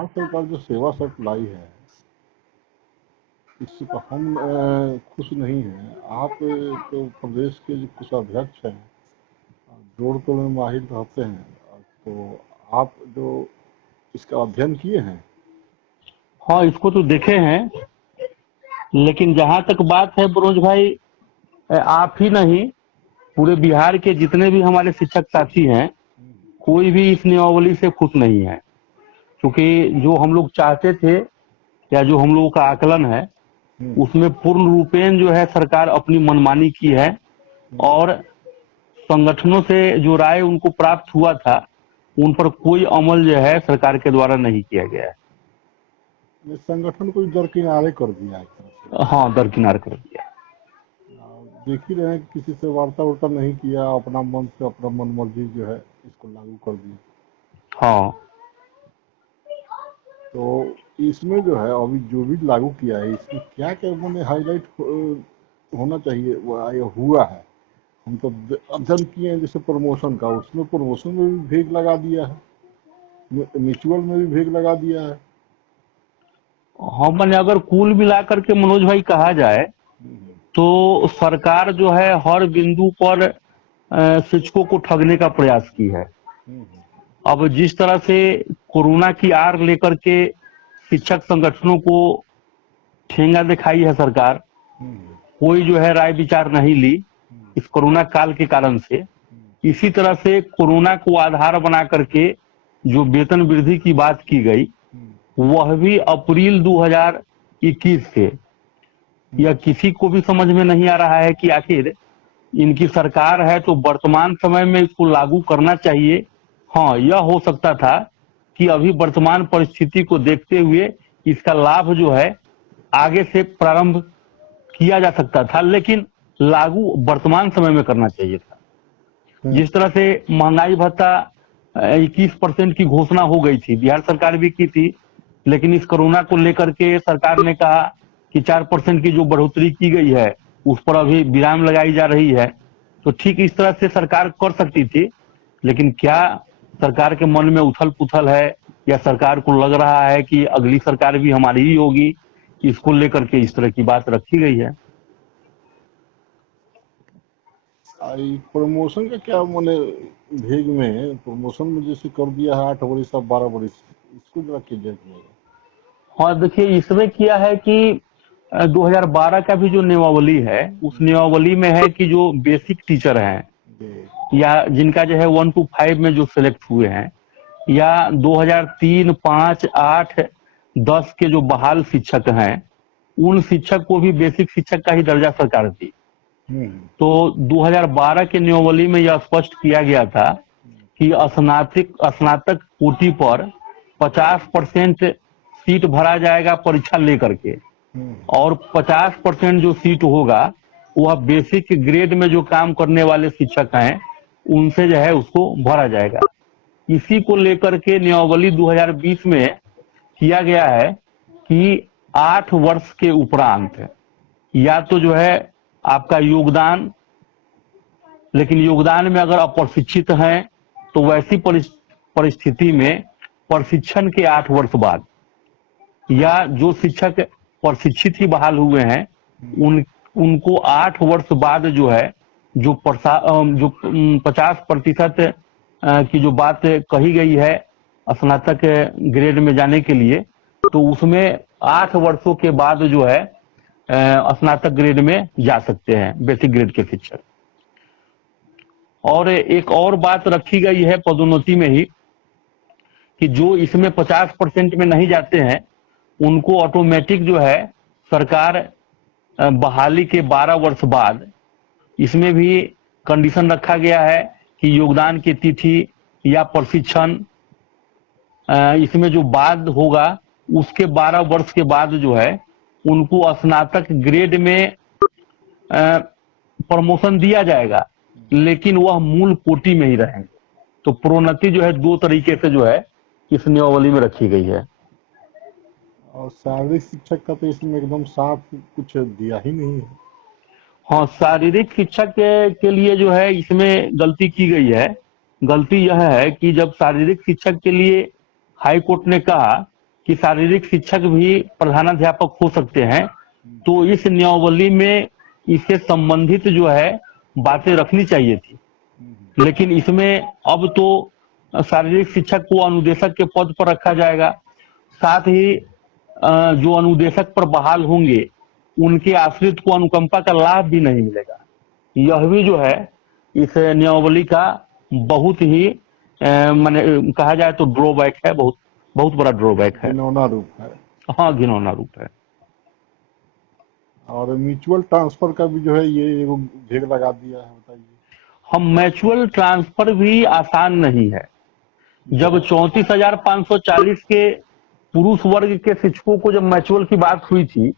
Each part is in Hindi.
बिहार सरकार जो सेवा शर्त लाई है, इससे तो हम खुश नहीं हैं। आप तो प्रदेश के जो कुछ अध्यक्ष हैं, जोड़ तोड़ में माहिर रहते हैं, तो आप जो इसका अध्ययन किए हैं। हाँ, इसको तो देखे हैं, लेकिन जहां तक बात है ब्रोज भाई, आप ही नहीं, पूरे बिहार के जितने भी हमारे शिक्षक साथी हैं, कोई भी इस नियमावली से खुश नहीं है। क्योंकि जो हम लोग चाहते थे या जो हम लोगों का आकलन है, उसमें पूर्ण रूपेण जो है सरकार अपनी मनमानी की है, और संगठनों से जो राय उनको प्राप्त हुआ था, उन पर कोई अमल जो है सरकार के द्वारा नहीं किया गया है। ये संगठन को दरकिनारे कर दिया एक तरह से। हाँ, दरकिनार कर दिया। देख ही रहे हैं कि किसी से वार्ता वार्ता नहीं किया, अपना मन से अपना मन मर्जी जो है इसको लागू कर दिया। हाँ, तो इसमें जो है अभी जो भी लागू किया है, इसमें क्या क्या मैंने हाईलाइट होना चाहिए वो हुआ है। हम तो अध्ययन किए हैं जैसे प्रमोशन का, उसमें प्रमोशन में भी भेग लगा दिया है, म्यूचुअल में भी भेग लगा दिया है। हाँ, मैंने अगर कुल मिलाकर के मनोज भाई कहा जाए, तो सरकार जो है हर बिंदु पर शिक्षकों को ठगने का प्रयास की है। अब जिस तरह से कोरोना की आड़ लेकर के शिक्षक संगठनों को ठेंगा दिखाई है सरकार, कोई जो है राय विचार नहीं ली इस कोरोना काल के कारण से। इसी तरह से कोरोना को आधार बना करके जो वेतन वृद्धि की बात की गई, वह भी अप्रैल 2021 से, यह किसी को भी समझ में नहीं आ रहा है कि आखिर इनकी सरकार है तो वर्तमान समय में इसको लागू करना चाहिए। हाँ, यह हो सकता था कि अभी वर्तमान परिस्थिति को देखते हुए इसका लाभ जो है आगे से प्रारंभ किया जा सकता था, लेकिन लागू वर्तमान समय में करना चाहिए था। जिस तरह से महंगाई भत्ता 21% की घोषणा हो गई थी, बिहार सरकार भी की थी, लेकिन इस कोरोना को लेकर के सरकार ने कहा कि 4% की जो बढ़ोतरी की गई है उस पर अभी विराम लगाई जा रही है। तो ठीक इस तरह से सरकार कर सकती थी, लेकिन क्या सरकार के मन में उथल पुथल है, या सरकार को लग रहा है कि अगली सरकार भी हमारी ही होगी, इसको लेकर के इस तरह की बात रखी गई है। प्रमोशन का क्या मैंने भेग में प्रमोशन में जैसे कर दिया है 8 वर्ष अब 12 वर्ष, इसको जरा क्लियर किया। हाँ, देखिए इसमें किया है कि 2012 का भी जो नियमावली है, उस नियमावली में है कि जो बेसिक टीचर हैं या जिनका जो है 1 to 5 में जो सिलेक्ट हुए हैं, या 2003, 5, 8, 10 के जो बहाल शिक्षक हैं, उन शिक्षक को भी बेसिक शिक्षक का ही दर्जा सरकार दी। तो 2012 के नियमावली में यह स्पष्ट किया गया था कि स्नातक कोटि पर 50% सीट भरा जाएगा परीक्षा लेकर के, और 50% जो सीट होगा वह बेसिक ग्रेड में जो काम करने वाले शिक्षक हैं उनसे जो है उसको भरा जाएगा। इसी को लेकर के नियमावली 2020 में किया गया है कि 8 वर्ष के उपरांत या तो जो है आपका योगदान, लेकिन योगदान में अगर अप्रशिक्षित हैं तो वैसी परिस्थिति में प्रशिक्षण के 8 वर्ष बाद, या जो शिक्षक प्रशिक्षित ही बहाल हुए हैं उनको 8 वर्ष बाद जो है जो 50% की जो बात कही गई है स्नातक ग्रेड में जाने के लिए, तो उसमें 8 वर्षों के बाद जो है स्नातक ग्रेड में जा सकते हैं बेसिक ग्रेड के शिक्षक। और एक और बात रखी गई है पदोन्नति में ही कि जो इसमें 50% में नहीं जाते हैं उनको ऑटोमेटिक जो है सरकार बहाली के 12 वर्ष बाद, इसमें भी कंडीशन रखा गया है कि योगदान की तिथि या प्रशिक्षण इसमें जो बाद होगा उसके 12 वर्ष के बाद जो है उनको स्नातक ग्रेड में प्रमोशन दिया जाएगा, लेकिन वह मूल कोटि में ही रहेंगे। तो प्रोन्नति जो है 2 तरीके से जो है इस नियमावली में रखी गई है। और शारीरिक शिक्षक का तो इसमें एकदम साफ कुछ दिया ही नहीं है। हाँ, शारीरिक शिक्षक के लिए जो है इसमें गलती की गई है। गलती यह है कि जब शारीरिक शिक्षक के लिए हाई कोर्ट ने कहा कि शारीरिक शिक्षक भी प्रधानाध्यापक हो सकते हैं, तो इस नियमावली में इससे संबंधित जो है बातें रखनी चाहिए थी। लेकिन इसमें अब तो शारीरिक शिक्षक को अनुदेशक के पद पर रखा जाएगा, साथ ही जो अनुदेशक पर बहाल होंगे उनके आश्रित को अनुकंपा का लाभ भी नहीं मिलेगा। यह भी जो है इस नियमावली का बहुत ही माने कहा जाए तो ड्रॉबैक है, बहुत बहुत बड़ा ड्रॉबैक है। घिनौना रूप है। हाँ, घिनौना रूप है। और म्यूचुअल ट्रांसफर का भी जो है ये एगो घेर लगा दिया है, बताइए। हम म्यूचुअल ट्रांसफर भी आसान नहीं है। जब 34,540 के पुरुष वर्ग के शिक्षकों को जब म्यूचुअल की बात हुई थी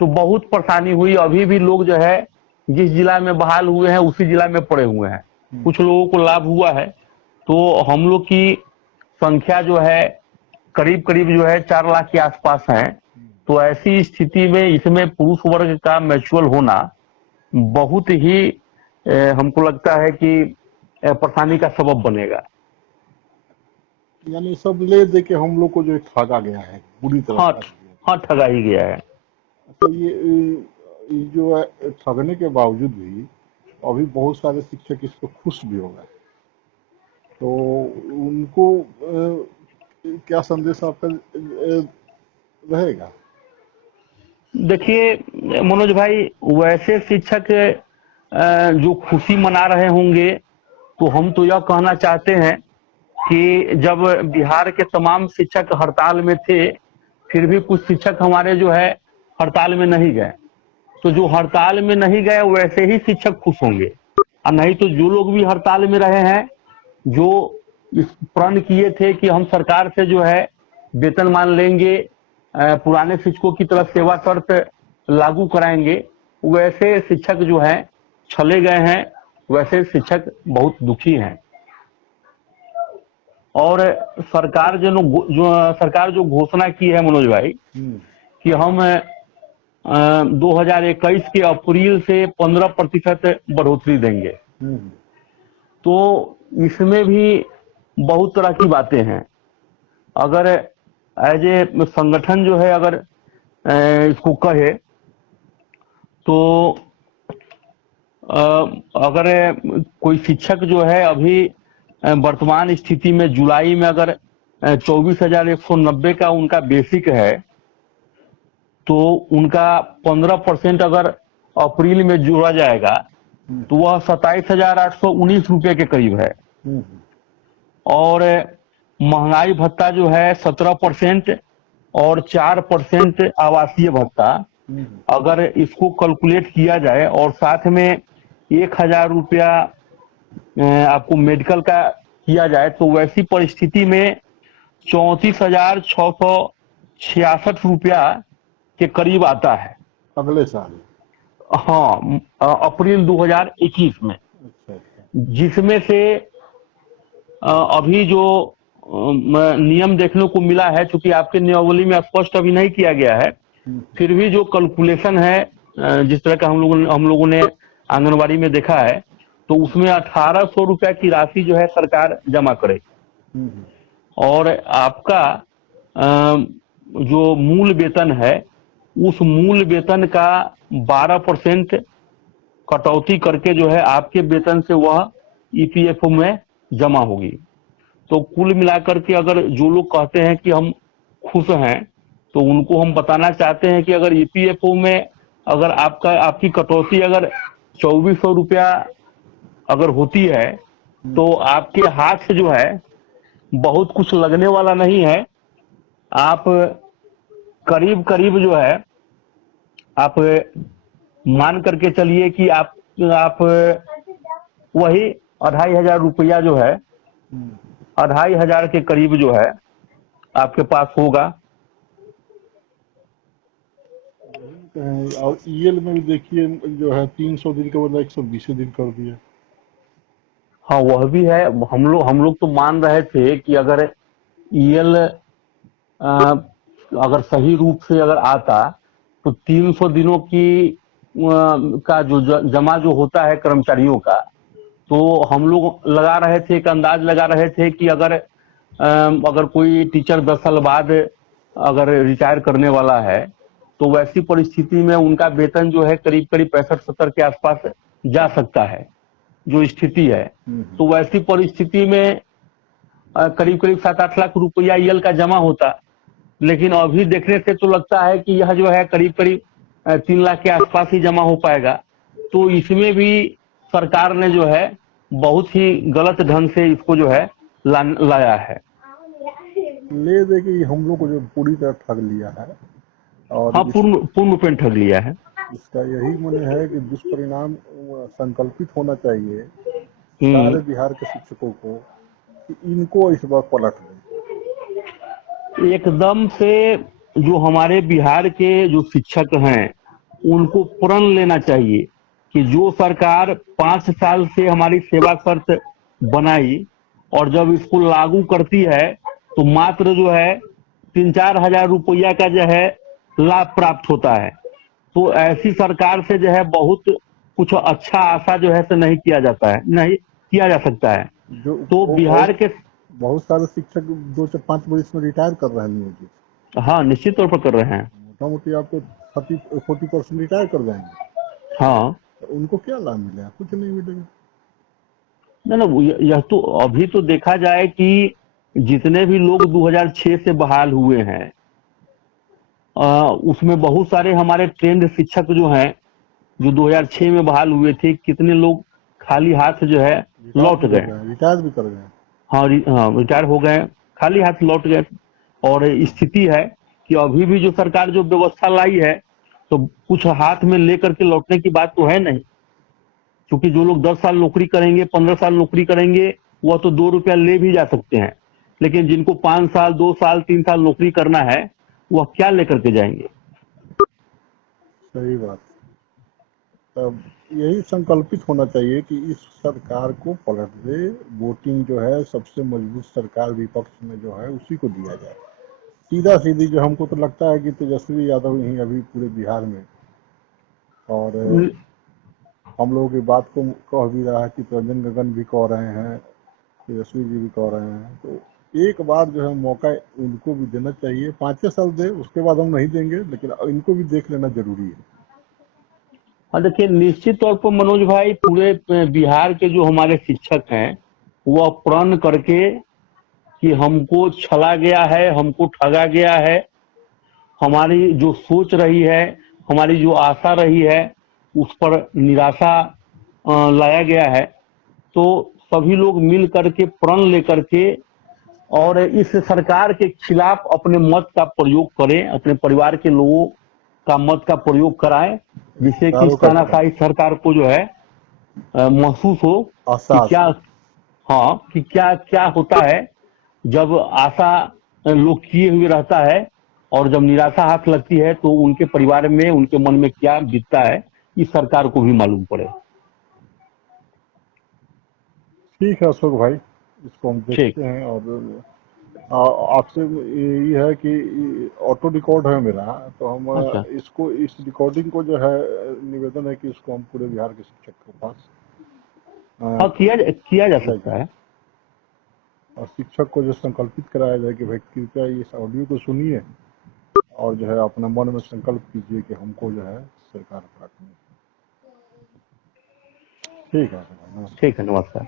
तो बहुत परेशानी हुई। अभी भी लोग जो है जिस जिला में बहाल हुए हैं उसी जिला में पड़े हुए हैं। कुछ लोगों को लाभ हुआ है। तो हम लोग की संख्या जो है करीब करीब जो है 4 लाख के आसपास है। तो ऐसी स्थिति में इसमें पुरुष वर्ग का म्यूचुअल होना बहुत ही हमको लगता है कि परेशानी का सबब बनेगा। यानी सब ले दे के हम लोग को जो ठगा गया है बुरी तरह। हाँ, हाँ, ठगा ही गया है। अच्छा, ये जो है ठगने के बावजूद भी अभी बहुत सारे शिक्षक इस पर खुश भी हो गए, तो उनको क्या संदेश आपका रहेगा? देखिए मनोज भाई, वैसे शिक्षक जो खुशी मना रहे होंगे तो हम तो यह कहना चाहते हैं कि जब बिहार के तमाम शिक्षक हड़ताल में थे फिर भी कुछ शिक्षक हमारे जो है हड़ताल में नहीं गए। तो जो हड़ताल में नहीं गए वैसे ही शिक्षक खुश होंगे, और नहीं तो जो लोग भी हड़ताल में रहे हैं, जो इस प्रण किए थे कि हम सरकार से जो है वेतन मान लेंगे, पुराने शिक्षकों की तरफ सेवा शर्त लागू कराएंगे, वैसे शिक्षक जो हैं छले गए हैं। वैसे शिक्षक बहुत दुखी हैं। और सरकार सरकार जो घोषणा की है मनोज भाई कि हम 2021 के अप्रैल से 15% बढ़ोतरी देंगे, तो इसमें भी बहुत तरह की बातें हैं। अगर एज ए संगठन जो है अगर इसको कहे तो अगर कोई शिक्षक जो है अभी वर्तमान स्थिति में जुलाई में अगर 24,190 का उनका बेसिक है, तो उनका 15% अगर अप्रैल में जोड़ा जाएगा तो वह 27,819 रुपये के करीब है। और महंगाई भत्ता जो है 17% और 4% आवासीय भत्ता, अगर इसको कैलकुलेट किया जाए और साथ में 1,000 रुपया आपको मेडिकल का किया जाए, तो वैसी परिस्थिति में 34,666 रुपया के करीब आता है अगले साल। हाँ, अप्रैल 2021 में। अच्छा। जिसमें से अभी जो नियम देखने को मिला है, चूंकि आपके नियमावली में स्पष्ट अभी नहीं किया गया है, फिर भी जो कैलकुलेशन है जिस तरह का हम लोगों ने आंगनबाड़ी में देखा है, तो उसमें 1,800 रुपया की राशि जो है सरकार जमा करे और आपका जो मूल वेतन है उस मूल वेतन का 12% कटौती करके जो है आपके वेतन से वह ईपीएफओ में जमा होगी। तो कुल मिलाकर के अगर जो लोग कहते हैं कि हम खुश हैं, तो उनको हम बताना चाहते हैं कि अगर ईपीएफओ में अगर आपकी कटौती अगर 2,400 रुपया अगर होती है, तो आपके हाथ से जो है बहुत कुछ लगने वाला नहीं है। आप करीब करीब जो है आप मान करके चलिए कि आप वही 2,500 रुपया जो है 2,500 के करीब जो है आपके पास होगा। और ईएल में भी देखिए जो है 300 दिन के बदला 120 दिन कर दिया। हाँ, वह भी है। हम लोग तो मान रहे थे कि अगर ईएल अगर सही रूप से अगर आता तो 300 दिनों की का जो जमा जो होता है कर्मचारियों का, तो हम लोग लगा रहे थे, एक अंदाज लगा रहे थे कि अगर कोई टीचर 10 साल बाद अगर रिटायर करने वाला है तो वैसी परिस्थिति में उनका वेतन जो है करीब करीब 65-70 के आसपास जा सकता है, जो स्थिति है। तो वैसी परिस्थिति में करीब करीब 7-8 लाख रुपया ईएल का जमा होता, लेकिन अभी देखने से तो लगता है कि यह जो है करीब करीब 3 लाख के आसपास ही जमा हो पाएगा। तो इसमें भी सरकार ने जो है बहुत ही गलत ढंग से इसको जो है लाया है। ले दे कि हम लोग को जो पूरी तरह ठग लिया है, और हाँ, पूर्ण रूपेण ठग लिया है। इसका यही मन है कि दुष्परिणाम संकल्पित होना चाहिए हम्म। सारे बिहार के शिक्षकों को कि इनको इस बार पलट दें। एकदम से जो हमारे बिहार के जो शिक्षक हैं उनको प्रण लेना चाहिए कि जो सरकार 5 साल से हमारी सेवा शर्त बनाई और जब इसको लागू करती है तो मात्र जो है 3-4 हजार रुपया का जो है लाभ प्राप्त होता है। तो ऐसी सरकार से जो है बहुत कुछ अच्छा आशा जो है से नहीं किया जाता है, नहीं किया जा सकता है। जो तो बिहार के बहुत सारे शिक्षक 2 से 5 वर्ष में रिटायर कर रहे हैं नियोजित। हाँ, निश्चित तौर पर कर रहे हैं। मोटा मोटी आपको 40% रिटायर कर जाएंगे। हाँ, तो उनको क्या लाभ मिलेगा? कुछ नहीं मिलेगा। ना यह तो अभी तो देखा जाए कि जितने भी लोग 2006 से बहाल हुए हैं उसमें बहुत सारे हमारे ट्रेंड शिक्षक जो हैं जो 2006 में बहाल हुए थे, कितने लोग खाली हाथ जो है लौट गए। रिटायर भी कर गए। हाँ, रिटायर हो गए, खाली हाथ लौट गए। और स्थिति है कि अभी भी जो सरकार जो व्यवस्था लाई है तो कुछ हाथ में लेकर के लौटने की बात तो है नहीं, क्योंकि जो लोग 10 साल नौकरी करेंगे, 15 साल नौकरी करेंगे, वह तो 2 रुपया ले भी जा सकते हैं, लेकिन जिनको 5 साल, 2 साल, 3 साल नौकरी करना है वह क्या लेकर के जाएंगे? सही बात। तब यही संकल्पित होना चाहिए कि इस सरकार को पलट दे। वोटिंग जो है सबसे मजबूत सरकार विपक्ष में जो है उसी को दिया जाए। सीधा सीधी जो हमको तो लगता है कि तेजस्वी यादव ही अभी पूरे बिहार में, और हम लोगों की बात को कह भी रहा है कि रंजन गगन भी कह रहे हैं, तेजस्वी जी भी कह रहे हैं। तो एक बार जो है मौका उनको भी देना चाहिए। 5 साल दे, उसके बाद हम नहीं देंगे, लेकिन इनको भी देख लेना जरूरी है। हाँ, देखिए निश्चित तौर पर मनोज भाई, पूरे बिहार के जो हमारे शिक्षक हैं वह प्रण करके कि हमको छला गया है, हमको ठगा गया है, हमारी जो सोच रही है, हमारी जो आशा रही है उस पर निराशा लाया गया है। तो सभी लोग मिल करके प्रण लेकर के और इस सरकार के खिलाफ अपने मत का प्रयोग करें, अपने परिवार के लोगों का मत का प्रयोग कराएं, जिससे कि इस तानाशाही सरकार को जो है महसूस हो कि क्या, हाँ, कि क्या क्या होता है जब आशा लोग किए हुए रहता है और जब निराशा हाथ लगती है तो उनके परिवार में, उनके मन में क्या बीतता है, इस सरकार को भी मालूम पड़े। ठीक है अशोक भाई, इसको हम देखते हैं। और आपसे ये है कि ऑटो रिकॉर्ड है मेरा, तो हम अच्छा, इसको, इस रिकॉर्डिंग को जो है, निवेदन है कि इसको हम पूरे बिहार के शिक्षक के पास हाँ, किया जा सकता है। और शिक्षक को जो संकल्पित कराया जाए कि भाई कृपया इस ऑडियो को सुनिए और जो है अपना मन में संकल्प कीजिए कि हमको जो है सरकार काटनी। ठीक है, नमस्कार। ठीक है, नमस्कार।